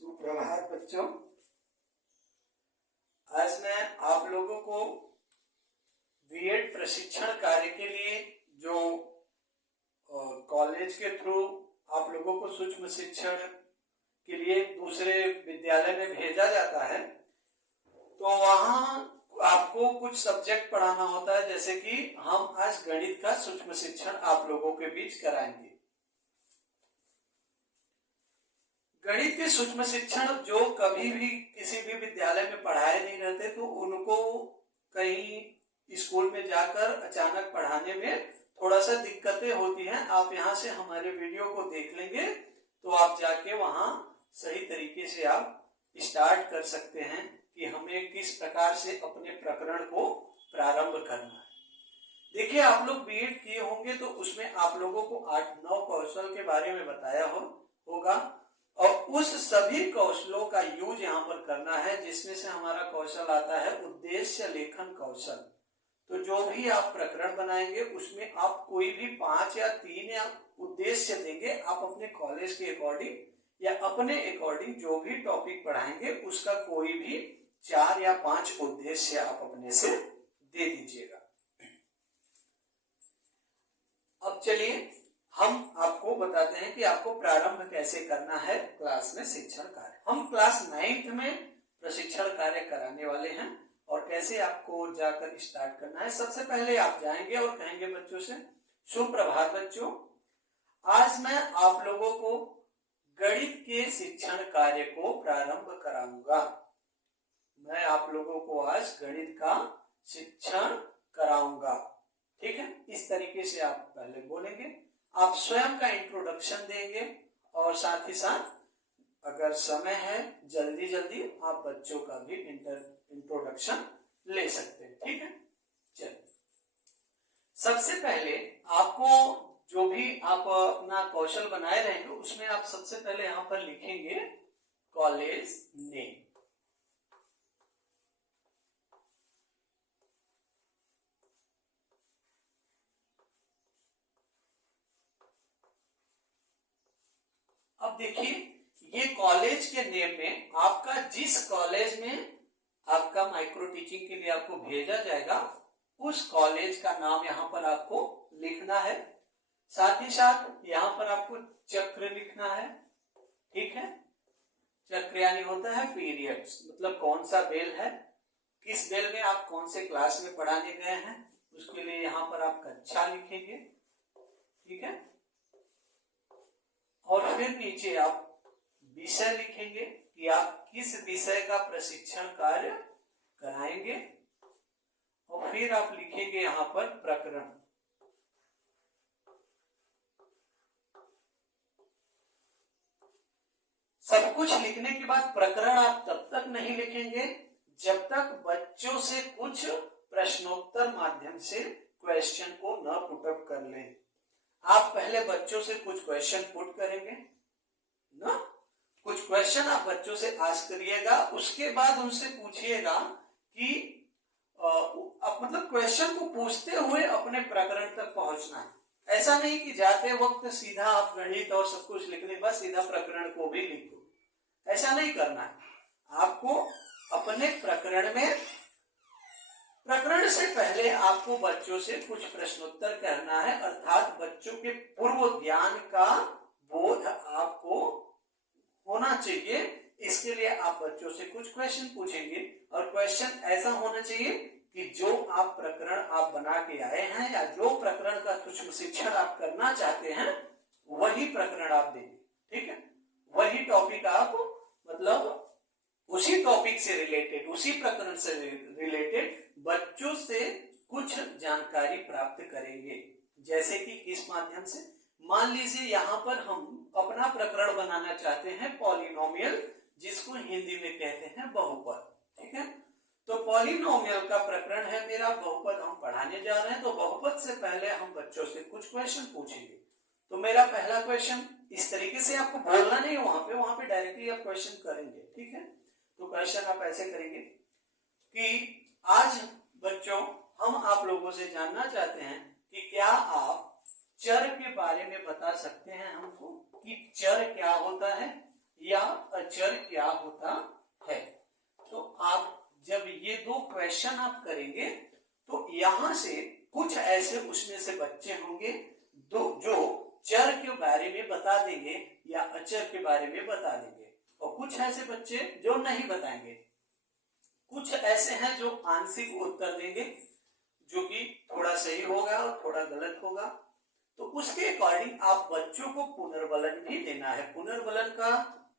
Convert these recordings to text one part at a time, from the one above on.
सुप्रभात बच्चों। आज मैं आप लोगों को बीएड प्रशिक्षण कार्य के लिए जो कॉलेज के थ्रू आप लोगों को सूक्ष्म शिक्षण के लिए दूसरे विद्यालय में भेजा जाता है, तो वहाँ आपको कुछ सब्जेक्ट पढ़ाना होता है। जैसे कि हम आज गणित का सूक्ष्म शिक्षण आप लोगों के बीच कराएंगे। गणित के सूक्ष्म शिक्षण जो कभी भी किसी भी विद्यालय में पढ़ाए नहीं रहते, तो उनको कहीं स्कूल में जाकर अचानक पढ़ाने में थोड़ा सा दिक्कतें होती हैं। आप यहाँ से हमारे वीडियो को देख लेंगे तो आप जाके वहाँ सही तरीके से आप स्टार्ट कर सकते हैं कि हमें किस प्रकार से अपने प्रकरण को प्रारंभ करना है। देखिए, आप लोग बीएड किए होंगे तो उसमें आप लोगों को 8-9 कौशल के बारे में बताया होगा और उस सभी कौशलों का यूज यहाँ पर करना है, जिसमें से हमारा कौशल आता है उद्देश्य लेखन कौशल। तो जो भी आप प्रकरण बनाएंगे उसमें आप कोई भी 5 या 3 या उद्देश्य देंगे। आप अपने कॉलेज के अकॉर्डिंग या अपने अकॉर्डिंग जो भी टॉपिक पढ़ाएंगे उसका कोई भी 4 या 5 उद्देश्य आप अपने से दे दीजिएगा। अब चलिए हम आपको बताते हैं कि आपको प्रारंभ कैसे करना है क्लास में शिक्षण कार्य। हम क्लास 9th में प्रशिक्षण कार्य कराने वाले हैं और कैसे आपको जाकर स्टार्ट करना है। सबसे पहले आप जाएंगे और कहेंगे बच्चों से, सुप्रभात बच्चों, आज मैं आप लोगों को गणित के शिक्षण कार्य को प्रारंभ कराऊंगा। मैं आप लोगों को आज गणित का शिक्षण कराऊंगा। ठीक है, इस तरीके से आप पहले बोलेंगे। आप स्वयं का इंट्रोडक्शन देंगे और साथ ही साथ अगर समय है जल्दी जल्दी आप बच्चों का भी इंट्रोडक्शन ले सकते हैं। ठीक है, चलिए सबसे पहले आपको जो भी आप अपना कौशल बनाए रहेंगे उसमें आप सबसे पहले यहाँ पर लिखेंगे कॉलेज नेम। अब देखिए, ये कॉलेज के नेम में आपका जिस कॉलेज में आपका माइक्रो टीचिंग के लिए आपको भेजा जाएगा उस कॉलेज का नाम यहाँ पर आपको लिखना है। साथ ही साथ यहाँ पर आपको चक्र लिखना है। ठीक है, चक्र यानी होता है पीरियड्स, मतलब कौन सा बेल है, किस बेल में आप कौन से क्लास में पढ़ाने गए हैं, उसके लिए यहाँ पर आप कक्षा लिखेंगे। ठीक है, और फिर नीचे आप विषय लिखेंगे कि आप किस विषय का प्रशिक्षण कार्य कराएंगे और फिर आप लिखेंगे यहाँ पर प्रकरण। सब कुछ लिखने के बाद प्रकरण आप तब तक नहीं लिखेंगे जब तक बच्चों से कुछ प्रश्नोत्तर माध्यम से क्वेश्चन को न पुटअप कर लें। आप पहले बच्चों से कुछ क्वेश्चन पुट करेंगे ना, कुछ क्वेश्चन आप बच्चों से आस्क करिएगा। उसके बाद उनसे पूछिएगा कि मतलब क्वेश्चन को पूछते हुए अपने प्रकरण तक पहुंचना है। ऐसा नहीं कि जाते वक्त सीधा आप गणित और सब कुछ लिखने बस सीधा प्रकरण को भी लिख दो, ऐसा नहीं करना है। आपको अपने प्रकरण में, प्रकरण से पहले आपको बच्चों से कुछ प्रश्नोत्तर करना है, अर्थात बच्चों के पूर्व ज्ञान का बोध आपको होना चाहिए। इसके लिए आप बच्चों से कुछ क्वेश्चन पूछेंगे और क्वेश्चन ऐसा होना चाहिए कि जो आप प्रकरण आप बना के आए हैं या जो प्रकरण का सूक्ष्म शिक्षण आप करना चाहते हैं वही प्रकरण आप देंगे। ठीक है, वही टॉपिक आप मतलब उसी टॉपिक से रिलेटेड, उसी प्रकरण से रिलेटेड बच्चों से कुछ जानकारी प्राप्त करेंगे। जैसे कि किस माध्यम से, मान लीजिए यहाँ पर हम अपना प्रकरण बनाना चाहते हैं पॉलिनोमियल, जिसको हिंदी में कहते हैं बहुपद। ठीक है, तो पॉलिनोमियल का प्रकरण है मेरा, बहुपद हम पढ़ाने जा रहे हैं। तो बहुपद से पहले हम बच्चों से कुछ क्वेश्चन पूछेंगे। तो मेरा पहला क्वेश्चन, इस तरीके से आपको बोलना नहीं है वहां पे डायरेक्टली आप क्वेश्चन करेंगे। ठीक है, तो क्वेश्चन आप ऐसे करेंगे कि आज बच्चों हम आप लोगों से जानना चाहते हैं कि क्या आप चर के बारे में बता सकते हैं हमको कि चर क्या होता है, या अचर क्या होता है। तो आप जब ये दो क्वेश्चन आप करेंगे तो यहां से कुछ ऐसे उसमें से बच्चे होंगे जो चर के बारे में बता देंगे या अचर के बारे में बता देंगे, और कुछ ऐसे बच्चे जो नहीं बताएंगे। कुछ ऐसे हैं जो आंशिक उत्तर देंगे, जो कि थोड़ा सही होगा और थोड़ा गलत होगा। तो उसके अकॉर्डिंग आप बच्चों को पुनर्बलन भी देना है।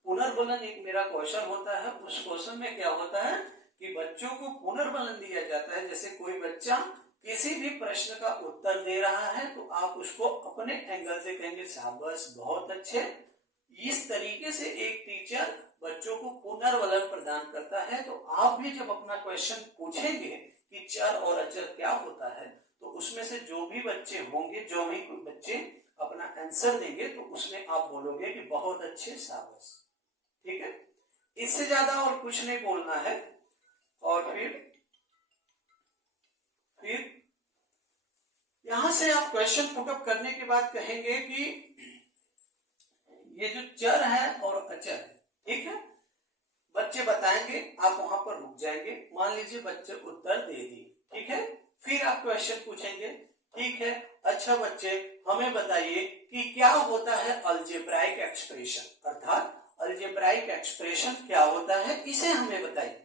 पुनर्बलन एक मेरा क्वेश्चन होता है। उस क्वेश्चन में क्या होता है कि बच्चों को पुनर्बलन दिया जाता है। जैसे कोई बच्चा किसी भी प्रश्न का उत्तर दे रहा है तो आप उसको अपने एंगल से कहेंगे शाबाश, बहुत अच्छे। इस तरीके से एक टीचर बच्चों को पुनर्बलन प्रदान करता है। तो आप भी जब अपना क्वेश्चन पूछेंगे कि चर और अचर क्या होता है, तो उसमें से जो भी बच्चे होंगे, जो भी बच्चे अपना आंसर देंगे, तो उसमें आप बोलोगे कि बहुत अच्छे, शाबाश। ठीक है, इससे ज्यादा और कुछ नहीं बोलना है। और फिर यहां से आप क्वेश्चन पुटअप करने के बाद कहेंगे कि ये जो चर है और अचर, ठीक है, बच्चे बताएंगे, आप वहां पर रुक जाएंगे। मान लीजिए बच्चे उत्तर दे दिए, ठीक है, फिर आप क्वेश्चन पूछेंगे, ठीक है, अच्छा बच्चे हमें बताइए कि क्या होता है अलजेब्राइक एक्सप्रेशन, अर्थात अलजेब्राइक एक्सप्रेशन क्या होता है, इसे हमें बताइए।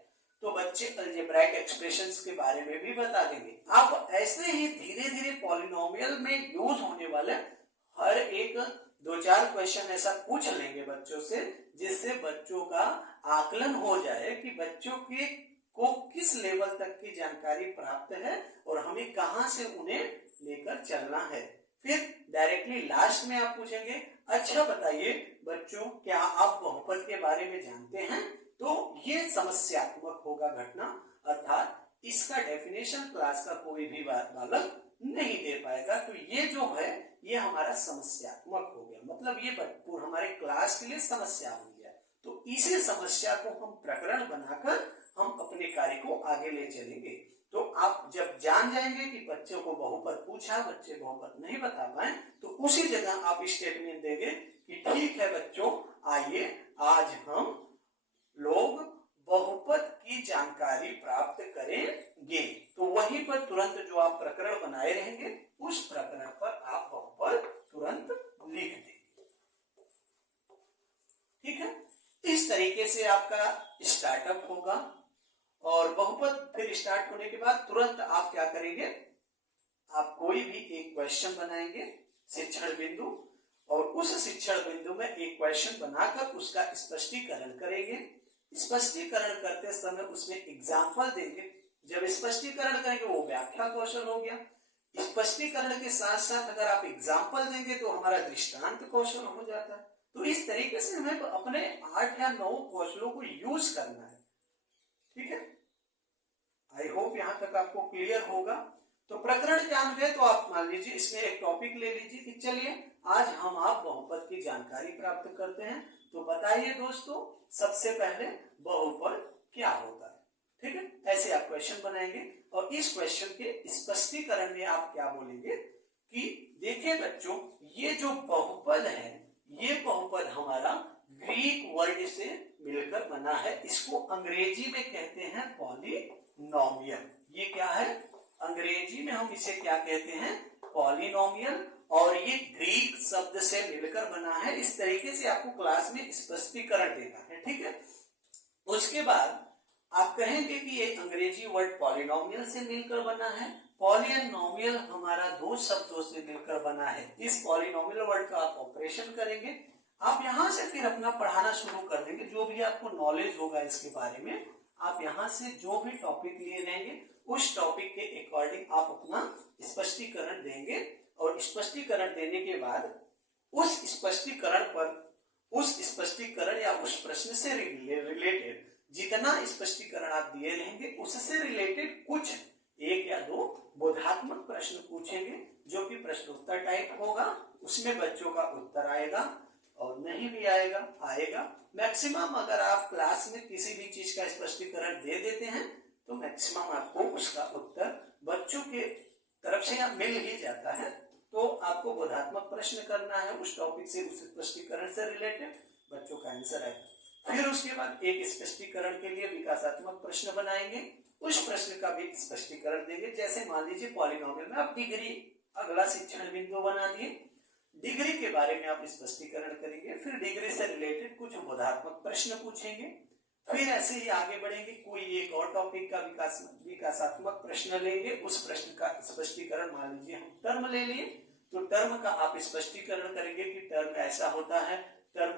तो बच्चे अलजेब्राइक एक्सप्रेशंस के बारे में भी बता देंगे। आप ऐसे ही धीरे धीरे पॉलिनोमियल में यूज होने वाले हर एक 2-4 क्वेश्चन ऐसा पूछ लेंगे बच्चों से, जिससे बच्चों का आकलन हो जाए कि बच्चों के को किस लेवल तक की जानकारी प्राप्त है और हमें कहां से उन्हें लेकर चलना है। फिर डायरेक्टली लास्ट में आप पूछेंगे, अच्छा बताइए बच्चों क्या आप बहुपद के बारे में जानते हैं। तो ये समस्यात्मक होगा घटना, अर्थात इसका डेफिनेशन क्लास का कोई भी बालक नहीं दे पाएगा। तो ये जो है ये हमारा समस्यात्मक हो गया, मतलब ये हमारे क्लास के लिए समस्या हो गया। तो इसी समस्या को हम प्रकरण बनाकर हम अपने कार्य को आगे ले चलेंगे। तो आप जब जान जाएंगे कि बच्चों को बहुपद पूछा, बच्चे बहुपद नहीं बता पाए, तो उसी जगह आप स्टेटमेंट देंगे कि ठीक है बच्चों, आइए आज हम लोग बहुपद की जानकारी प्राप्त करेंगे। तो वहीं पर तुरंत जो आप प्रकरण बनाए रहेंगे, उस प्रकरण पर आप बहुपद तुरंत लिख देंगे। ठीक है, इस तरीके से आपका स्टार्टअप होगा। और बहुपद फिर स्टार्ट होने के बाद तुरंत आप क्या करेंगे, आप कोई भी एक क्वेश्चन बनाएंगे शिक्षण बिंदु, और उस शिक्षण बिंदु में एक क्वेश्चन बनाकर उसका स्पष्टीकरण करेंगे। स्पष्टीकरण करते समय उसमें एग्जाम्पल देंगे। जब स्पष्टीकरण करेंगे वो व्याख्या कौशल हो गया। स्पष्टीकरण के साथ साथ अगर आप एग्जाम्पल देंगे तो हमारा दृष्टांत कौशल हो जाता है। तो इस तरीके से हमें अपने 8 या 9 कौशलों को यूज करना है। ठीक है, आई होप यहां तक आपको क्लियर होगा। तो प्रकरण जान गए तो आप मान लीजिए इसमें एक टॉपिक ले लीजिए कि चलिए आज हम आप बहुपद की जानकारी प्राप्त करते हैं। तो बताइए दोस्तों, सबसे पहले बहुपद क्या होता है। ठीक है, ऐसे आप क्वेश्चन बनाएंगे और इस क्वेश्चन के स्पष्टीकरण में आप क्या बोलेंगे कि देखिए बच्चों, ये जो बहुपद है, ये बहुपद हमारा ग्रीक वर्ड से मिलकर बना है। इसको अंग्रेजी में कहते हैं पॉलिनोमियल। ये क्या है, अंग्रेजी में हम इसे क्या कहते हैं, पॉलिनोमियल, और ये ग्रीक शब्द से मिलकर बना है। इस तरीके से आपको क्लास में स्पष्टीकरण देना है। ठीक है, उसके बाद आप कहेंगे कि ये अंग्रेजी वर्ड पॉलिनोमियल से मिलकर बना है। पॉलिनोमियल हमारा 2 शब्दों से मिलकर बना है। इस पॉलिनोमियल वर्ड का आप ऑपरेशन करेंगे। आप यहां से फिर अपना पढ़ाना शुरू कर देंगे। जो भी आपको नॉलेज होगा इसके बारे में, आप यहां से जो भी टॉपिक लिए रहेंगे उस टॉपिक के अकॉर्डिंग आप अपना स्पष्टीकरण देंगे। और स्पष्टीकरण देने के बाद उस स्पष्टीकरण या उस प्रश्न से रिलेटेड जितना स्पष्टीकरण आप दिए रहेंगे, उससे रिलेटेड कुछ 1 या 2 बोधात्मक प्रश्न पूछेंगे, जो कि प्रश्नोत्तर टाइप होगा। उसमें बच्चों का उत्तर आएगा और नहीं भी आएगा। मैक्सिमम अगर आप क्लास में किसी भी चीज का स्पष्टीकरण दे देते हैं तो मैक्सिमम आपको उसका उत्तर बच्चों के तरफ से मिल ही जाता है। तो आपको बोधात्मक प्रश्न करना है उस टॉपिक से, उस स्पष्टीकरण से रिलेटेड। बच्चों का आंसर आएगा। फिर उसके बाद एक स्पष्टीकरण के लिए विकासात्मक प्रश्न बनाएंगे, उस प्रश्न का भी स्पष्टीकरण देंगे। जैसे मान लीजिए पॉलिनोमियल में आप डिग्री अगला शिक्षण बिंदु बना दिए, डिग्री के बारे में आप स्पष्टीकरण करेंगे, फिर डिग्री से रिलेटेड कुछ बोधात्मक प्रश्न पूछेंगे, फिर ऐसे ही आगे बढ़ेंगे, कोई एक और टॉपिक का विकासात्मक प्रश्न लेंगे, उस प्रश्न का स्पष्टीकरण, मान लीजिए हम टर्म ले लिए तो टर्म का आप स्पष्टीकरण करेंगे कि टर्म ऐसा होता है, टर्म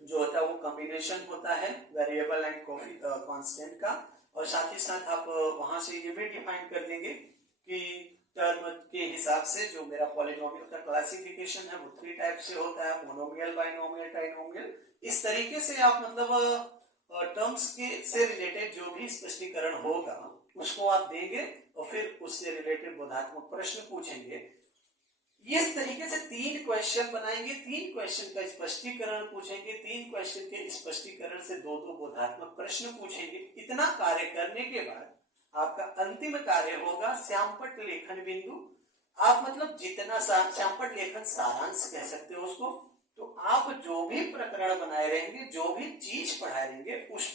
जो होता है वो कॉम्बिनेशन होता है वेरिएबल एंड कांस्टेंट का, और साथ ही साथ आप वहां से ये भी डिफाइन कर देंगे कि टर्म के हिसाब से जो मेरा पॉलिनोमियल का क्लासिफिकेशन है वो 3 टाइप से होता है, मोनोमियल, बाइनोमियल, ट्राइनोमियल। इस तरीके से आप मतलब टर्म्स के से रिलेटेड जो भी स्पष्टीकरण होगा उसको आप देंगे और फिर उससे रिलेटेड बोधात्मक प्रश्न पूछेंगे। इस तरीके से 3 क्वेश्चन बनाएंगे, 3 क्वेश्चन का स्पष्टीकरण पूछेंगे, 3 क्वेश्चन के स्पष्टीकरण से 2-2 बोधात्मक प्रश्न पूछेंगे। इतना कार्य करने के बाद आपका अंतिम कार्य होगा श्यामपट्ट लेखन बिंदु। आप मतलब जितना श्यामपट्ट लेखन सारांश कह सकते हो उसको, तो आप जो भी प्रकरण बनाए रहेंगे, जो भी चीज पढ़ाए रहेंगे उस